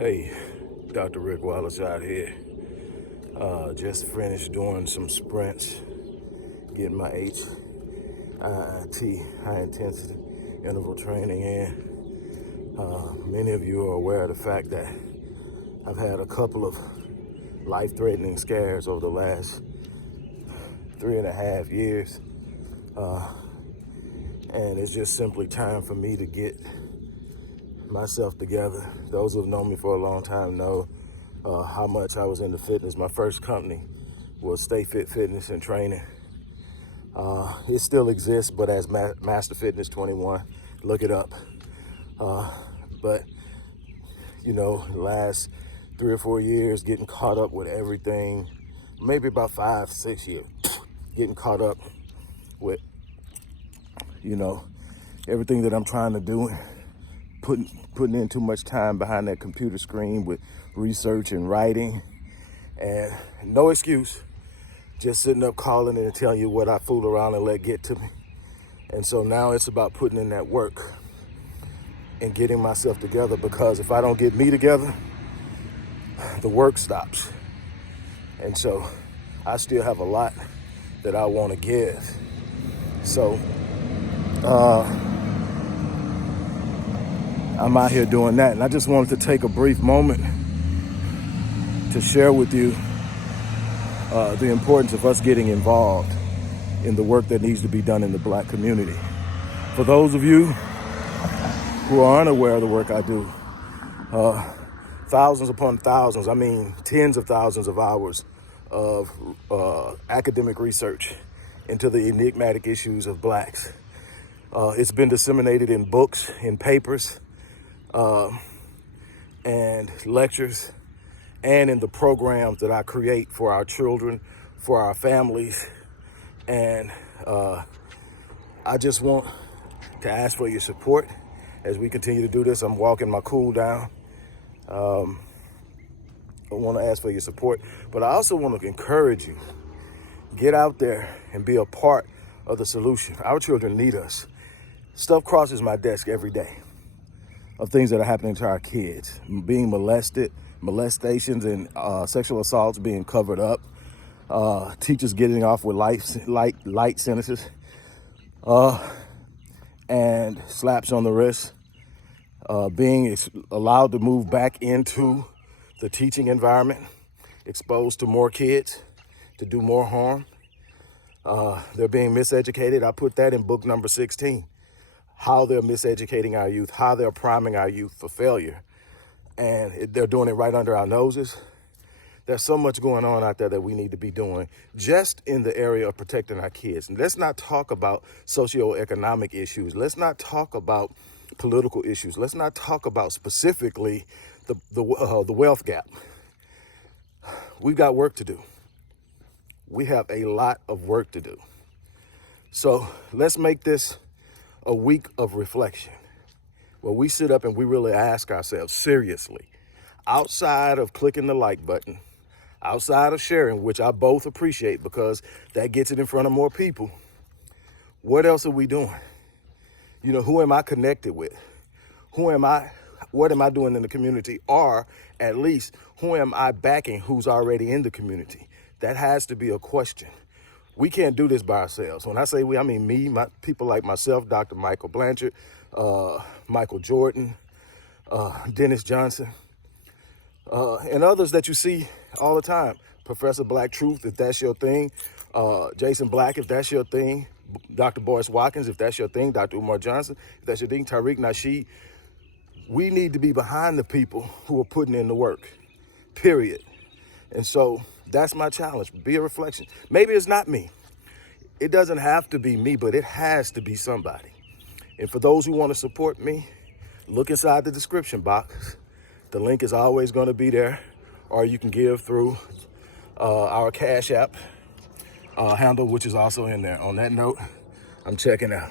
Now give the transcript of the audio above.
Hey, Dr. Rick Wallace out here. Just finished doing some sprints, getting my HIIT, high intensity interval training in. Many of you are aware of the fact that I've had a couple of life-threatening scares over the last 3.5 years. And it's just simply time for me to get myself together. Those who have known me for a long time know how much I was into fitness. My first company was Stay Fit Fitness and Training. It still exists, but as Master Fitness 21, look it up. But you know, the last 3 or 4 years, getting caught up with everything, maybe about 5, 6 years, getting caught up with, you know, everything that I'm trying to do, putting in too much time behind that computer screen with research and writing, and no excuse, just sitting up calling and telling you what I fooled around and let get to me. And so now it's about putting in that work and getting myself together, because if I don't get me together, the work stops. And so I still have a lot that I want to give. So I'm out here doing that. And I just wanted to take a brief moment to share with you the importance of us getting involved in the work that needs to be done in the Black community. For those of you who are unaware of the work I do, thousands upon thousands, I mean tens of thousands of hours of academic research into the enigmatic issues of Blacks. It's been disseminated in books, in papers, and lectures, and in the programs that I create for our children, for our families. And I just want to ask for your support as we continue to do this. I'm walking my cool down. I want to ask for your support, but I also want to encourage you, get out there and be a part of the solution. Our children need us. Stuff crosses my desk every day of things that are happening to our kids, being molested, molestations and sexual assaults being covered up, teachers getting off with light sentences, and slaps on the wrist, being allowed to move back into the teaching environment, exposed to more kids, to do more harm. They're being miseducated. I put that in book number 16, how they're miseducating our youth, how they're priming our youth for failure. And they're doing it right under our noses. There's so much going on out there that we need to be doing just in the area of protecting our kids. And let's not talk about socioeconomic issues. Let's not talk about political issues. Let's not talk about specifically the wealth gap. We've got work to do. We have a lot of work to do. So let's make this a week of reflection, where we sit up and we really ask ourselves seriously, outside of clicking the like button, outside of sharing, which I both appreciate because that gets it in front of more people, what else are we doing? You know, who am I connected with? Who am I? What am I doing in the community? Or at least, who am I backing who's already in the community? That has to be a question. We can't do this by ourselves. When I say we, I mean me, people like myself, Dr. Michael Blanchard, Michael Jordan, Dennis Johnson, and others that you see all the time. Professor Black Truth, if that's your thing. Jason Black, if that's your thing. Dr. Boyce Watkins, if that's your thing. Dr. Umar Johnson, if that's your thing. Tariq Nasheed. We need to be behind the people who are putting in the work, period. And so that's my challenge. Be a reflection. Maybe it's not me. It doesn't have to be me, but it has to be somebody. And for those who want to support me, look inside the description box. The link is always going to be there, or you can give through our Cash App handle, which is also in there. On that note, I'm checking out.